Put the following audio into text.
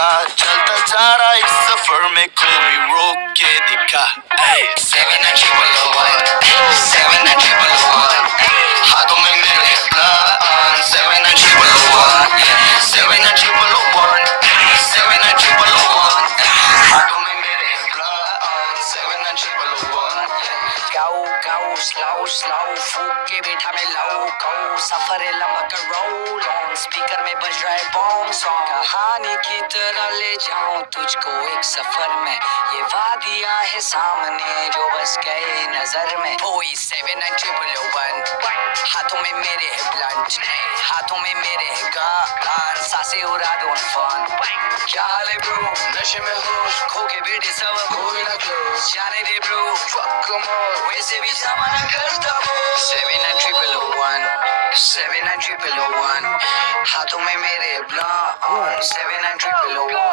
चलता जा रहा इस सफर में कोई रोक के दिखा 791 791 हाथों में मेरे प्लान 791 791 791 हाथों में मेरे प्लान 791 गाओ गाओ स्लो स्लो फूक के बैठा मैं लाओ गाओ सफर है लंबा का रोल ऑन स्पीकर में बज रहा है बॉम्ब सॉन्ग कहानी की तरह ले जाऊं तुझको एक सफर में ये वादियां है सामने जो बस गए नजर में कोई 791 हाथों में मेरे है ब्लंट हाथों में मेरे है गान सांसें उड़ा दो फन क्या हाल है ब्रो नशे में होश खो के बेटे सब कोई ना क्लोज जाने दे ब्रो ट्रक कमर वैसे भी जमाना करता वो 791 791 हाथों में मेरे ब्लॉन 791